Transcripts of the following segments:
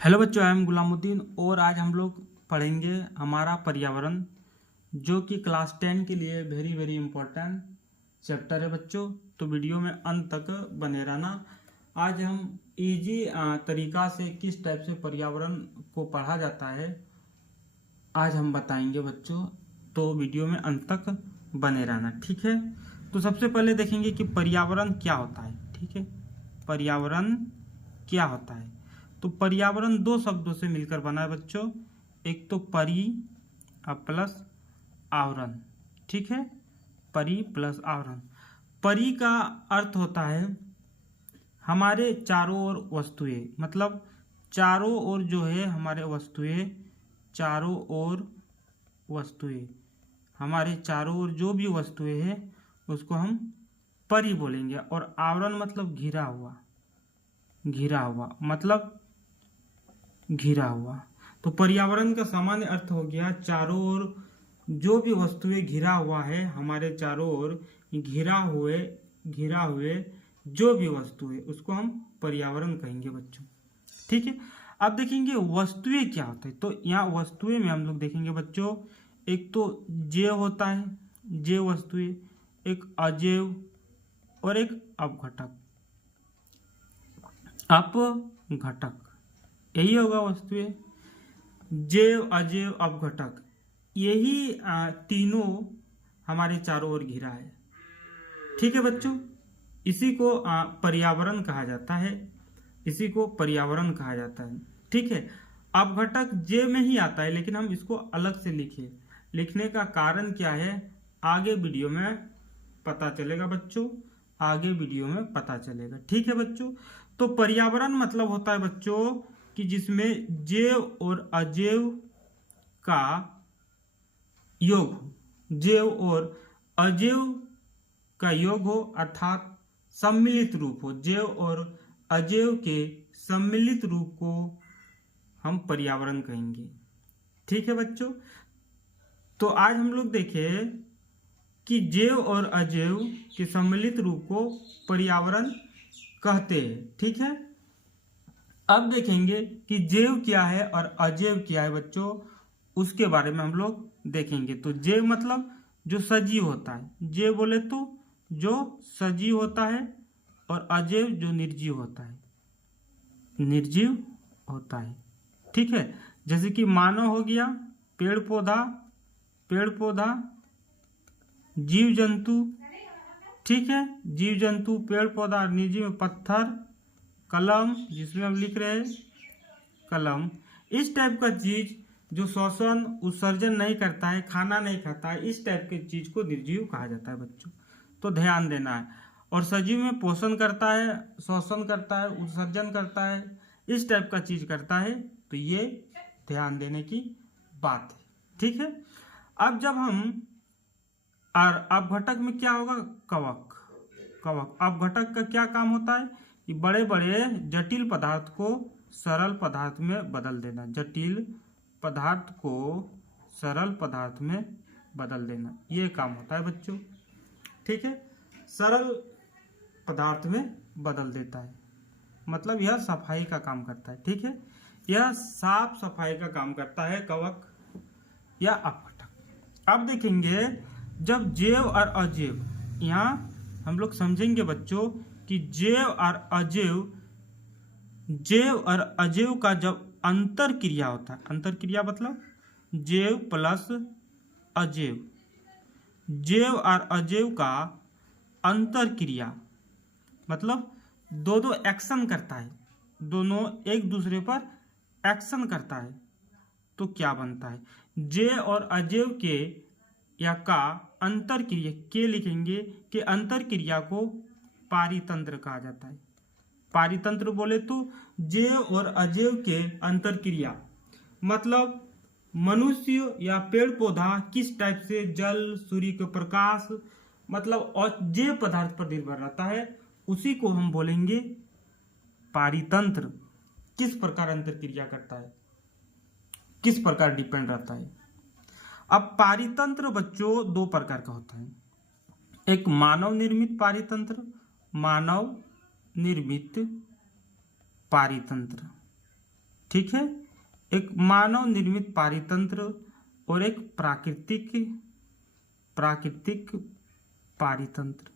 Hello बच्चों, I am Gulamuddin और आज हम लोग पढ़ेंगे हमारा पर्यावरण, जो कि क्लास 10 के लिए वेरी वेरी इंपॉर्टेंट चैप्टर है बच्चों। तो वीडियो में अंत तक बने रहना। आज हम इजी तरीका से किस टाइप से पर्यावरण को पढ़ा जाता है आज हम बताएंगे बच्चों। तो वीडियो में अंत तक बने रहना, ठीक है। तो सबसे पहले देखेंगे कि पर्यावरण क्या होता है, ठीक है। पर्यावरण क्या होता है? तो पर्यावरण दो शब्दों से मिलकर बना है बच्चों। एक तो परि प्लस आवरण, ठीक है। परि प्लस आवरण। परि का अर्थ होता है हमारे चारों ओर वस्तुएं, मतलब चारों ओर जो है हमारे वस्तुएं, चारों ओर वस्तुएं, हमारे चारों ओर जो भी वस्तुएं हैं उसको हम परि बोलेंगे। और आवरण मतलब घिरा हुआ, घिरा हुआ मतलब घिरा हुआ। तो पर्यावरण का सामान्य अर्थ हो गया चारों ओर जो भी वस्तुएं घिरा हुआ है, हमारे चारों ओर घिरा हुए जो भी वस्तु है उसको हम पर्यावरण कहेंगे बच्चों, ठीक है। अब देखेंगे वस्तुएं क्या होता है। तो यहाँ वस्तुएं में हम लोग देखेंगे बच्चों, एक तो जैव होता है, जैव वस्तुएं, एक अजैव और एक अपघटक। अपघटक यही होगा वस्तुएं, जैव अजैव अपघटक, यही तीनों हमारे चारों ओर घिरा है, ठीक है बच्चों। इसी को पर्यावरण कहा जाता है, इसी को पर्यावरण कहा जाता है, ठीक है। अपघटक जैव में ही आता है, लेकिन हम इसको अलग से लिखने का कारण क्या है आगे वीडियो में पता चलेगा बच्चों, आगे वीडियो में पता चलेगा, ठीक है बच्चों। तो पर्यावरण मतलब होता है बच्चों कि जिसमें जैव और अजैव का योग हो, जैव और अजैव का योग हो, अर्थात सम्मिलित रूप हो। जैव और अजैव के सम्मिलित रूप को हम पर्यावरण कहेंगे, ठीक है बच्चों। तो आज हम लोग देखें कि जैव और अजैव के सम्मिलित रूप को पर्यावरण कहते हैं, ठीक है। अब देखेंगे कि जैव क्या है और अजैव क्या है बच्चों, उसके बारे में हम लोग देखेंगे। तो जैव मतलब जो सजीव होता है, जैव बोले तो जो सजीव होता है, और अजैव जो निर्जीव होता है, निर्जीव होता है, ठीक है। जैसे कि मानव हो गया, पेड़ पौधा, जीव जंतु, ठीक है। जीव जंतु, पेड़ पौधा, निर्जीव में पत्थर, कलम जिसमें हम लिख रहे हैं कलम, इस टाइप का चीज जो श्वसन उत्सर्जन नहीं करता है, खाना नहीं खाता है, इस टाइप की चीज को निर्जीव कहा जाता है बच्चों। तो ध्यान देना है। और सजीव में पोषण करता है, श्वसन करता है, उत्सर्जन करता है, इस टाइप का चीज करता है, तो ये ध्यान देने की बात है, ठीक है। अब जब हम और अपघटक में क्या होगा, कवक। अपघटक का क्या काम होता है कि बड़े बड़े जटिल पदार्थ को सरल पदार्थ में बदल देना, जटिल पदार्थ को सरल पदार्थ में बदल देना, ये काम होता है बच्चों, ठीक है। सरल पदार्थ में बदल देता है, मतलब यह सफाई का काम करता है, ठीक है। यह साफ सफाई का काम करता है कवक या अपघटक। अब देखेंगे जब जैव और अजैव, यहाँ हम लोग समझेंगे बच्चों कि जैव और अजैव का जब अंतर क्रिया होता है, अंतर क्रिया मतलब जैव प्लस अजैव, जैव और अजैव का अंतर क्रिया मतलब दो एक्शन करता है, दोनों एक दूसरे पर एक्शन करता है, तो क्या बनता है, जैव और अजैव के या का अंतर क्रिया के लिखेंगे कि अंतर क्रिया को पारितंत्र कहा जाता है। पारितंत्र बोले तो जैव और अजैव के अंतर क्रिया मतलब मनुष्य या पेड़ पौधा किस टाइप से जल, सूर्य के प्रकाश, मतलब अजैव पदार्थ पर निर्भर रहता है, उसी को हम बोलेंगे पारितंत्र। किस प्रकार अंतर क्रिया करता है, किस प्रकार डिपेंड रहता है। अब पारितंत्र बच्चों दो प्रकार का होता है, एक मानव निर्मित पारितंत्र, मानव निर्मित पारितंत्र, ठीक है। एक मानव निर्मित पारितंत्र और एक प्राकृतिक पारितंत्र,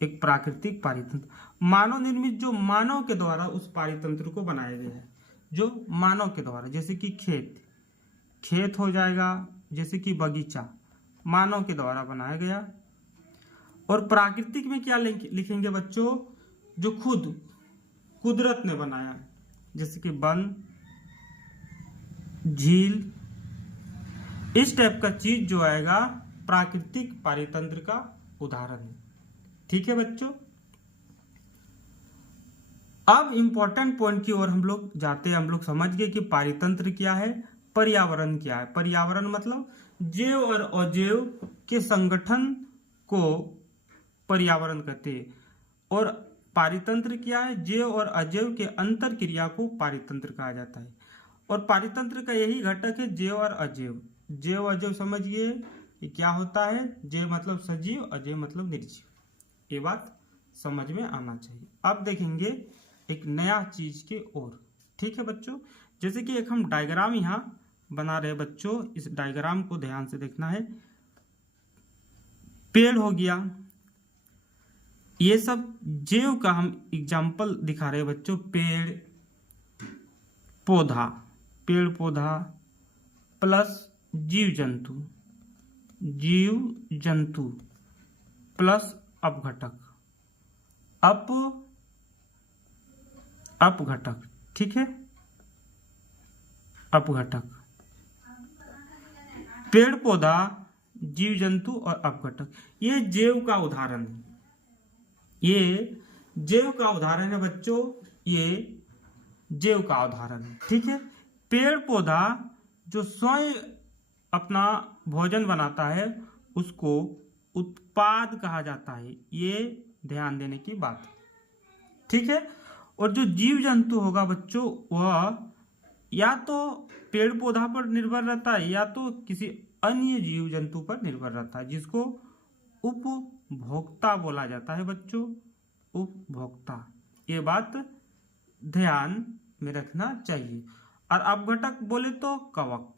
एक प्राकृतिक पारितंत्र। मानव निर्मित जो मानव के द्वारा उस पारितंत्र को बनाया गया है, जो मानव के द्वारा, जैसे कि खेत हो जाएगा, जैसे कि बगीचा, मानव के द्वारा बनाया गया। और प्राकृतिक में क्या लिखेंगे बच्चों, जो खुद कुदरत ने बनाया, जैसे कि वन, झील, इस टाइप का चीज जो आएगा प्राकृतिक पारितंत्र का उदाहरण है। ठीक है बच्चों। अब इंपॉर्टेंट पॉइंट की ओर हम लोग जाते हैं। हम लोग समझ गए कि पारितंत्र क्या है, पर्यावरण क्या है। पर्यावरण मतलब जैव और अजैव के संगठन को पर्यावरण कहते हैं। और पारितंत्र क्या है, जैव और अजैव के अंतर क्रिया को पारितंत्र कहा जाता है। और पारितंत्र का यही घटक है जैव और अजैव। जैव अजैव समझिए ये क्या होता है, जैव मतलब सजीव, अजैव मतलब निर्जीव। ये बात समझ में आना चाहिए। अब देखेंगे एक नया चीज के ओर। ठीक है बच्चों, जैसे कि एक हम डायग्राम यहाँ बना रहे हैं बच्चों, इस डायग्राम को ध्यान से देखना है। पेड़ हो गया, ये सब जैव का हम एग्जाम्पल दिखा रहे हैं बच्चों। पेड़ पौधा प्लस जीव जंतु प्लस अपघटक, अपघटक। ठीक है, अपघटक, पेड़ पौधा, जीव जंतु और अपघटक, ये जैव का उदाहरण है। ये जैव का उदाहरण है बच्चों, ये जैव का उदाहरण है। ठीक है, पेड़ पौधा जो स्वयं अपना भोजन बनाता है उसको उत्पाद कहा जाता है, ये ध्यान देने की बात है। ठीक है, और जो जीव जंतु होगा बच्चों, वह या तो पेड़ पौधा पर निर्भर रहता है या तो किसी अन्य जीव जंतु पर निर्भर रहता है, जिसको उपभोक्ता बोला जाता है बच्चों, उपभोक्ता। ये बात ध्यान में रखना चाहिए। और अपघटक बोले तो कवक,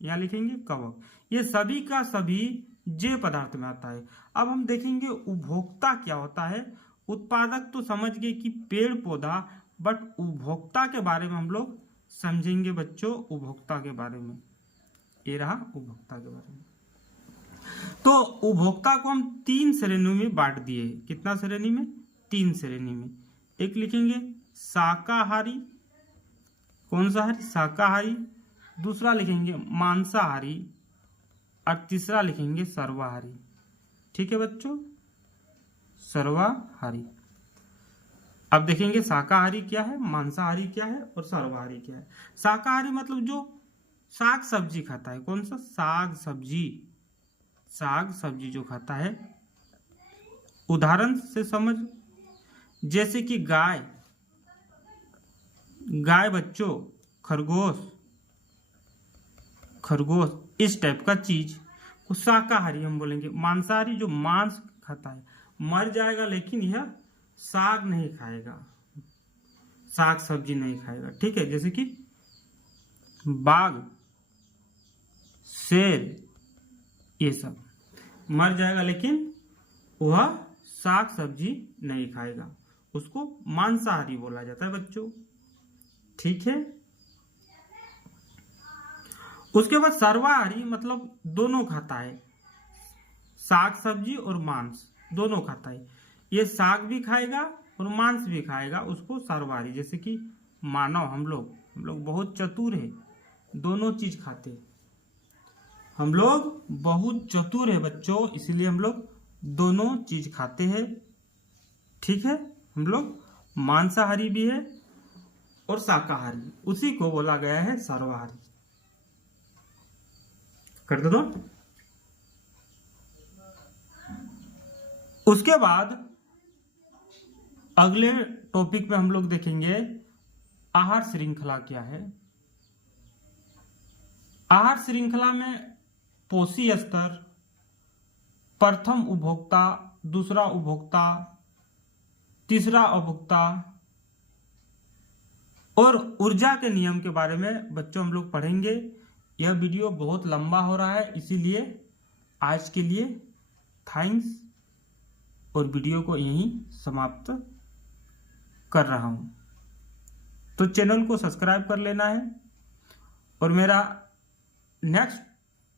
यहाँ लिखेंगे कवक। ये सभी का सभी जैव पदार्थ में आता है। अब हम देखेंगे उपभोक्ता क्या होता है। उत्पादक तो समझ गए कि पेड़ पौधा, बट उपभोक्ता के बारे में हम लोग समझेंगे बच्चों, उपभोक्ता के बारे में। ये रहा उपभोक्ता के बारे में। तो उपभोक्ता को हम 3 श्रेणियों में बांट दिए। कितना श्रेणी में, 3 श्रेणी में। एक लिखेंगे शाकाहारी, कौन सा हारी, शाकाहारी। दूसरा लिखेंगे मांसाहारी और तीसरा लिखेंगे सर्वाहारी। ठीक है बच्चों, सर्वाहारी। अब देखेंगे शाकाहारी क्या है, मांसाहारी क्या है और सर्वाहारी क्या है। शाकाहारी मतलब जो साग सब्जी खाता है, कौन सा, साग सब्जी जो खाता है। उदाहरण से समझ, जैसे कि गाय बच्चों, खरगोश, इस टाइप का चीज को शाकाहारी हम बोलेंगे। मांसाहारी जो मांस खाता है, मर जाएगा लेकिन यह साग नहीं खाएगा, साग सब्जी नहीं खाएगा। ठीक है, जैसे कि बाघ, शेर, ये सब मर जाएगा लेकिन वह साग सब्जी नहीं खाएगा, उसको मांसाहारी बोला जाता है बच्चों। ठीक है, उसके बाद सर्वाहारी मतलब दोनों खाता है, साग सब्जी और मांस दोनों खाता है। ये साग भी खाएगा और मांस भी खाएगा, उसको सर्वाहारी। जैसे कि मानव, हम लोग बहुत चतुर है, दोनों चीज खाते हैं। हम लोग बहुत चतुर है बच्चों, इसलिए हम लोग दोनों चीज खाते हैं। ठीक है, हम लोग मांसाहारी भी है और शाकाहारी, उसी को बोला गया है सर्वाहारी। कर दो। उसके बाद अगले टॉपिक में हम लोग देखेंगे आहार श्रृंखला क्या है। आहार श्रृंखला में पोषी स्तर, प्रथम उपभोक्ता, दूसरा उपभोक्ता, तीसरा उपभोक्ता, और ऊर्जा के नियम के बारे में बच्चों हम लोग पढ़ेंगे। यह वीडियो बहुत लंबा हो रहा है, इसीलिए आज के लिए थैंक्स, और वीडियो को यहीं समाप्त कर रहा हूं। तो चैनल को सब्सक्राइब कर लेना है। और मेरा नेक्स्ट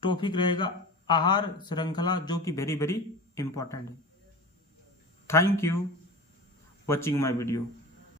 टॉपिक रहेगा आहार श्रृंखला, जो कि वेरी वेरी इंपॉर्टेंट है। Thank you watching my video.